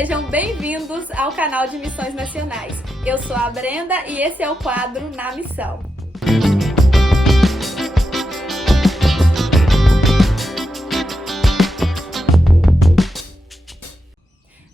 sejam bem-vindos ao canal de Missões Nacionais. Eu sou a Brenda e esse é o quadro Na Missão.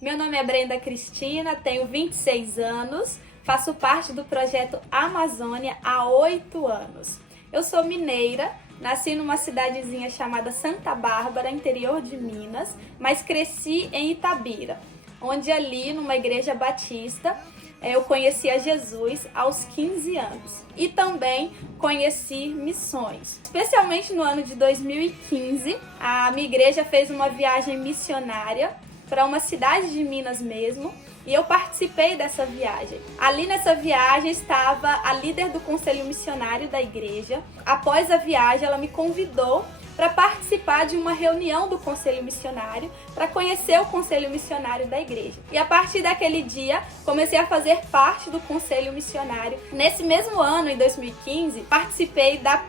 Meu nome é Brenda Cristina, tenho 26 anos, faço parte do projeto Amazônia há 8 anos. Eu sou mineira, nasci numa cidadezinha chamada Santa Bárbara, interior de Minas, mas cresci em Itabira, onde ali, numa igreja batista, eu conheci a Jesus aos 15 anos. E também conheci missões. Especialmente no ano de 2015, a minha igreja fez uma viagem missionária para uma cidade de Minas mesmo, e eu participei dessa viagem. Ali nessa viagem estava a líder do conselho missionário da igreja. Após a viagem, ela me convidou para participar de uma reunião do conselho missionário, para conhecer o conselho missionário da igreja. E a partir daquele dia, comecei a fazer parte do conselho missionário. Nesse mesmo ano, em 2015, participei da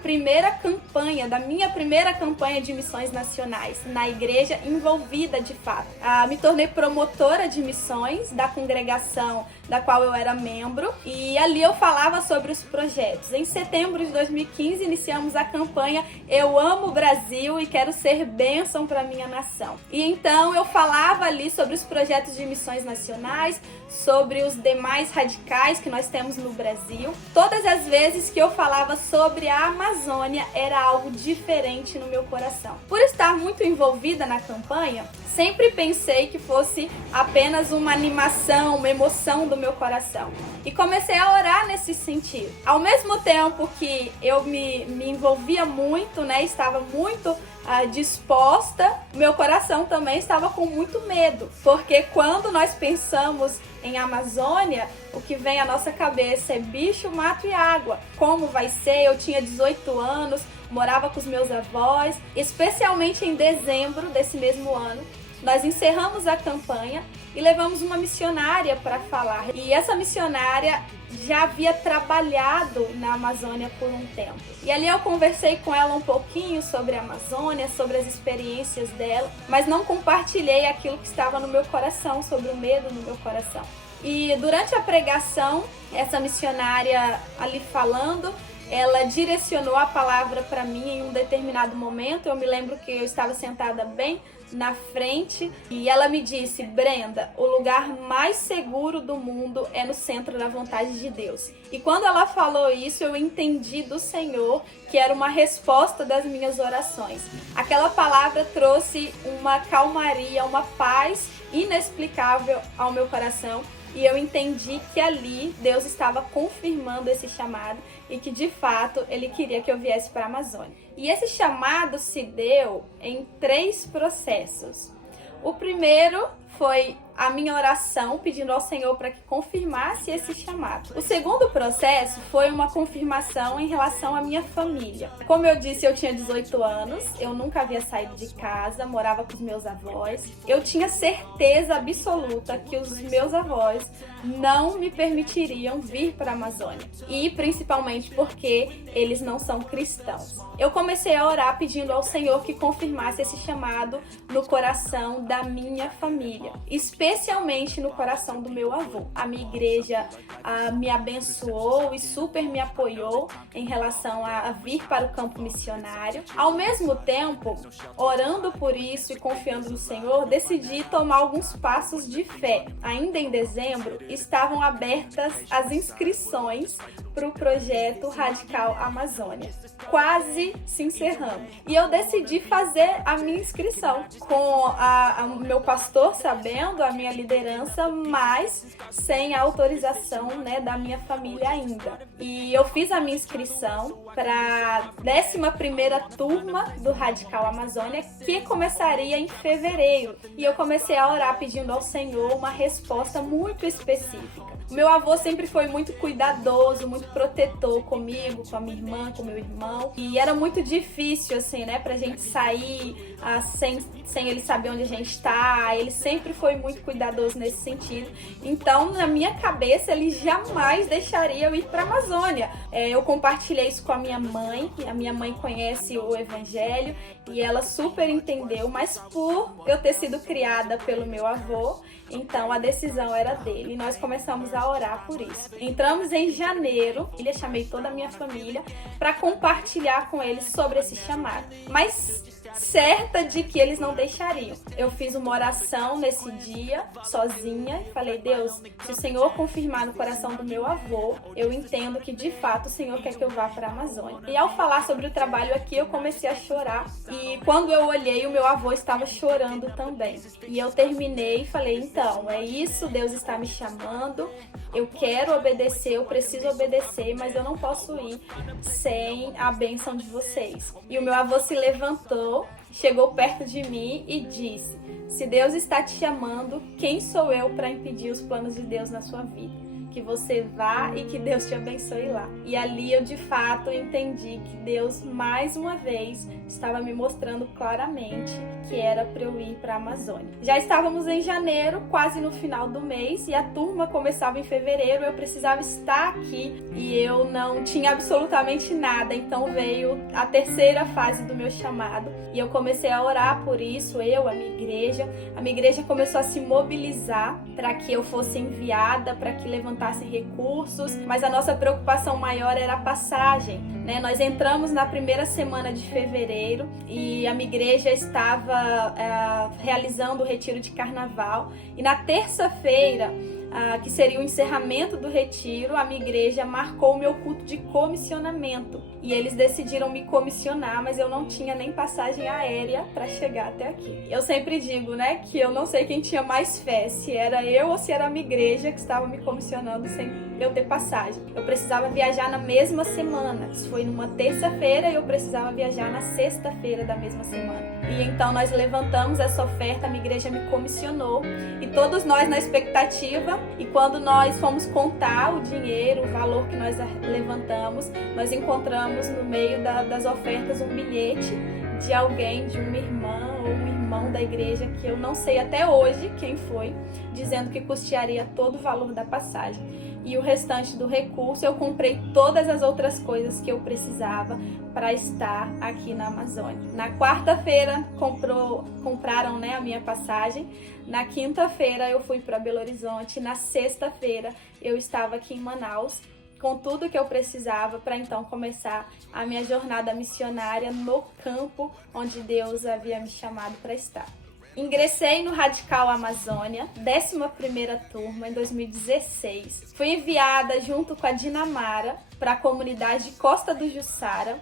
minha primeira campanha de missões nacionais, na igreja envolvida de fato. Me tornei promotora de missões da congregação da qual eu era membro, e ali eu falava sobre os projetos. Em setembro de 2015, iniciamos a campanha Eu Amo o Brasil e Quero Ser Bênção para Minha Nação. E então eu falava ali sobre os projetos de missões nacionais, sobre os demais radicais que nós temos no Brasil. Todas as vezes que eu falava sobre a Amazônia, era algo diferente no meu coração. Por estar muito envolvida na campanha, sempre pensei que fosse apenas uma animação, uma emoção do meu coração. E comecei a orar nesse sentido. Ao mesmo tempo que eu me envolvia muito, estava muito disposta, meu coração também estava com muito medo. Porque quando nós pensamos em Amazônia, o que vem à nossa cabeça é bicho, mato e água. Como vai ser? Eu tinha 18 anos, morava com os meus avós. Especialmente em dezembro desse mesmo ano, nós encerramos a campanha e levamos uma missionária para falar. E essa missionária já havia trabalhado na Amazônia por um tempo. E ali eu conversei com ela um pouquinho sobre a Amazônia, sobre as experiências dela, mas não compartilhei aquilo que estava no meu coração, sobre o medo no meu coração. E durante a pregação, essa missionária ali falando, ela direcionou a palavra para mim em um determinado momento. Eu me lembro que eu estava sentada bem na frente e ela me disse: Brenda, o lugar mais seguro do mundo é no centro da vontade de Deus. E quando ela falou isso, eu entendi do Senhor que era uma resposta das minhas orações. Aquela palavra trouxe uma calmaria, uma paz inexplicável ao meu coração. E eu entendi que ali Deus estava confirmando esse chamado e que de fato Ele queria que eu viesse para a Amazônia. E esse chamado se deu em 3 processos. O primeiro foi a minha oração pedindo ao Senhor para que confirmasse esse chamado. O segundo processo foi uma confirmação em relação à minha família. Como eu disse, eu tinha 18 anos, eu nunca havia saído de casa, morava com os meus avós. Eu tinha certeza absoluta que os meus avós não me permitiriam vir para a Amazônia. E principalmente porque eles não são cristãos. Eu comecei a orar pedindo ao Senhor que confirmasse esse chamado no coração da minha família, especialmente no coração do meu avô. A minha igreja me abençoou e super me apoiou em relação a vir para o campo missionário. Ao mesmo tempo, orando por isso e confiando no Senhor, decidi tomar alguns passos de fé. Ainda em dezembro, estavam abertas as inscrições para o projeto Radical Amazônia. Quase se encerrando. E eu decidi fazer a minha inscrição com o meu pastor sabendo, a minha liderança, mas sem a autorização da minha família ainda. E eu fiz a minha inscrição para a 11ª turma do Radical Amazônia, que começaria em fevereiro. E eu comecei a orar pedindo ao Senhor uma resposta muito específica. O meu avô sempre foi muito cuidadoso, muito protetor comigo, com a minha irmã, com o meu irmão. E era muito difícil, assim, né, pra gente sair sem ele saber onde a gente tá. Ele sempre foi muito cuidadoso nesse sentido. Então, na minha cabeça, ele jamais deixaria eu ir pra Amazônia. Eu compartilhei isso com a minha mãe. A minha mãe conhece o Evangelho e ela super entendeu. Mas por eu ter sido criada pelo meu avô, então a decisão era dele. E nós começamos a orar por isso. Entramos em janeiro, eu chamei toda a minha família para compartilhar com eles sobre esse chamado. Mas certa de que eles não deixariam. Eu fiz uma oração nesse dia, sozinha, e falei: Deus, se o Senhor confirmar no coração do meu avô, eu entendo que de fato o Senhor quer que eu vá para a Amazônia. E ao falar sobre o trabalho aqui, eu comecei a chorar. E quando eu olhei, o meu avô estava chorando também. E eu terminei e falei: então, é isso, Deus está me chamando, eu quero obedecer, eu preciso obedecer, mas eu não posso ir sem a bênção de vocês. E o meu avô se levantou, chegou perto de mim e disse: se Deus está te chamando, quem sou eu para impedir os planos de Deus na sua vida? Que você vá e que Deus te abençoe lá. E ali eu de fato entendi que Deus mais uma vez estava me mostrando claramente que era para eu ir para a Amazônia. Já estávamos em janeiro, quase no final do mês, e a turma começava em fevereiro. Eu precisava estar aqui e eu não tinha absolutamente nada. Então veio a terceira fase do meu chamado e eu comecei a orar por isso. A minha igreja começou a se mobilizar para que eu fosse enviada, para que levantassem recursos, mas a nossa preocupação maior era a passagem, né? Nós entramos na primeira semana de fevereiro e a minha igreja estava realizando o retiro de carnaval, e na terça-feira, que seria o encerramento do retiro, a minha igreja marcou o meu culto de comissionamento e eles decidiram me comissionar, mas eu não tinha nem passagem aérea para chegar até aqui. Eu sempre digo, né, que eu não sei quem tinha mais fé, se era eu ou se era a minha igreja que estava me comissionando sem eu ter passagem. Eu precisava viajar na mesma semana. Isso foi numa terça-feira e eu precisava viajar na sexta-feira da mesma semana. E então nós levantamos essa oferta, a minha igreja me comissionou e todos nós na expectativa. E quando nós fomos contar o dinheiro, o valor que nós levantamos, nós encontramos no meio das ofertas um bilhete de alguém, de uma irmã ou um irmão da igreja, que eu não sei até hoje quem foi, dizendo que custearia todo o valor da passagem. E o restante do recurso eu comprei todas as outras coisas que eu precisava para estar aqui na Amazônia. Na quarta-feira compraram, né, a minha passagem. Na quinta-feira eu fui para Belo Horizonte. Na sexta-feira eu estava aqui em Manaus com tudo que eu precisava para então começar a minha jornada missionária no campo onde Deus havia me chamado para estar. Ingressei no Radical Amazônia, 11ª turma, em 2016. Fui enviada junto com a Dinamara para a comunidade Costa do Jussara,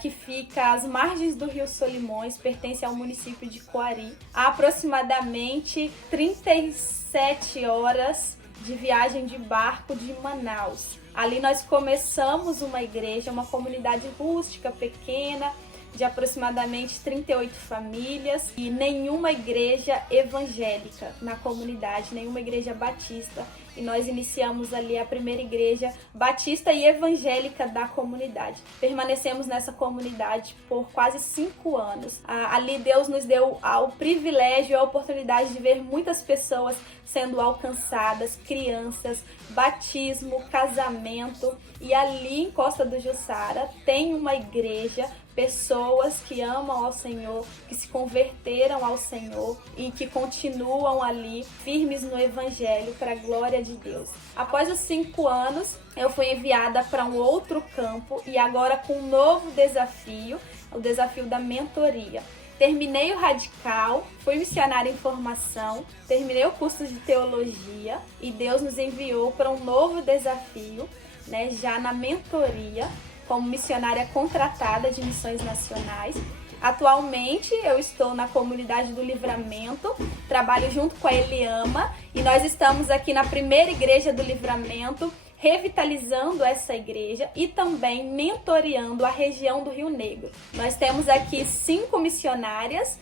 que fica às margens do Rio Solimões, pertence ao município de Coari. Há aproximadamente 37 horas de viagem de barco de Manaus. Ali nós começamos uma igreja, uma comunidade rústica, pequena, de aproximadamente 38 famílias e nenhuma igreja evangélica na comunidade, nenhuma igreja batista. E nós iniciamos ali a primeira igreja batista e evangélica da comunidade. Permanecemos nessa comunidade por quase 5 anos. Ali Deus nos deu o privilégio e a oportunidade de ver muitas pessoas sendo alcançadas, crianças, batismo, casamento. E ali em Costa do Jussara tem uma igreja, pessoas que amam ao Senhor, que se converteram ao Senhor e que continuam ali firmes no Evangelho para a glória de Deus. Após os 5 anos, eu fui enviada para um outro campo e agora com um novo desafio, o desafio da mentoria. Terminei o Radical, fui missionária em formação, terminei o curso de teologia e Deus nos enviou para um novo desafio, né, já na mentoria, como missionária contratada de missões nacionais. Atualmente eu estou na comunidade do Livramento, trabalho junto com a Eliama e nós estamos aqui na primeira igreja do Livramento, revitalizando essa igreja e também mentoreando a região do Rio Negro. Nós temos aqui 5 missionárias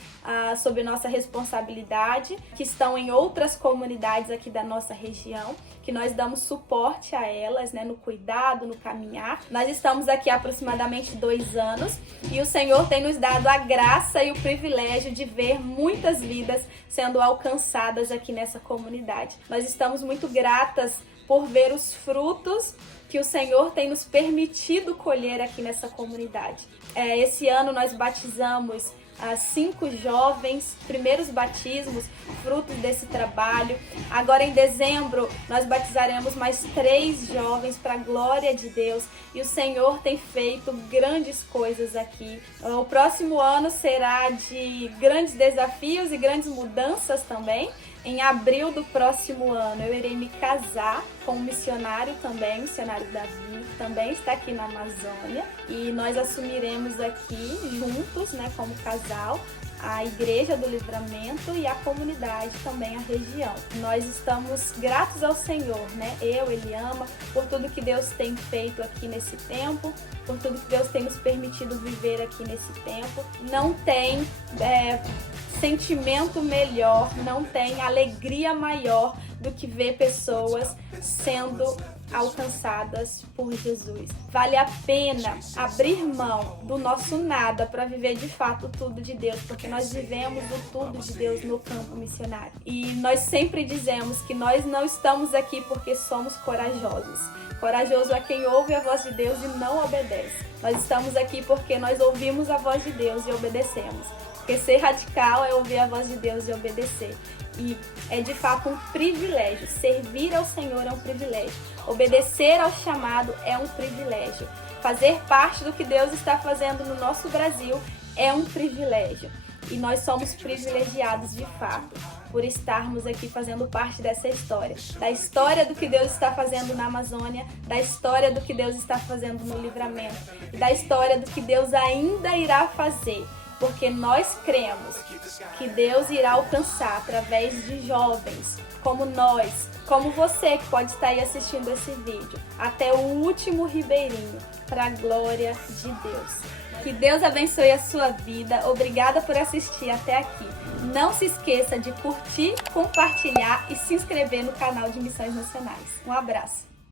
sob nossa responsabilidade, que estão em outras comunidades aqui da nossa região, que nós damos suporte a elas, né, no cuidado, no caminhar. Nós estamos aqui há aproximadamente 2 anos e o Senhor tem nos dado a graça e o privilégio de ver muitas vidas sendo alcançadas aqui nessa comunidade. Nós estamos muito gratas por ver os frutos que o Senhor tem nos permitido colher aqui nessa comunidade. Esse ano nós batizamos 5 jovens, primeiros batismos, frutos desse trabalho. Agora em dezembro nós batizaremos mais 3 jovens para a glória de Deus e o Senhor tem feito grandes coisas aqui. O próximo ano será de grandes desafios e grandes mudanças também. Em abril do próximo ano eu irei me casar com um missionário também, o missionário Davi, que também está aqui na Amazônia, e nós assumiremos aqui juntos, né, como casal, a Igreja do Livramento e a comunidade também, a região. Nós estamos gratos ao Senhor, né? Eu, Eliama, por tudo que Deus tem feito aqui nesse tempo, por tudo que Deus tem nos permitido viver aqui nesse tempo. Não tem sentimento melhor, não tem alegria maior do que ver pessoas sendo alcançadas por Jesus. Vale a pena abrir mão do nosso nada para viver de fato tudo de Deus, porque nós vivemos o tudo de Deus no campo missionário. E nós sempre dizemos que nós não estamos aqui porque somos corajosos. Corajoso é quem ouve a voz de Deus e não obedece. Nós estamos aqui porque nós ouvimos a voz de Deus e obedecemos. Porque ser radical é ouvir a voz de Deus e obedecer. E é de fato um privilégio. Servir ao Senhor é um privilégio. Obedecer ao chamado é um privilégio. Fazer parte do que Deus está fazendo no nosso Brasil é um privilégio. E nós somos privilegiados de fato por estarmos aqui fazendo parte dessa história. Da história do que Deus está fazendo na Amazônia, da história do que Deus está fazendo no Livramento, e da história do que Deus ainda irá fazer. Porque nós cremos que Deus irá alcançar através de jovens como nós, como você que pode estar aí assistindo esse vídeo, até o último ribeirinho, para a glória de Deus. Que Deus abençoe a sua vida. Obrigada por assistir até aqui. Não se esqueça de curtir, compartilhar e se inscrever no canal de Missões Nacionais. Um abraço.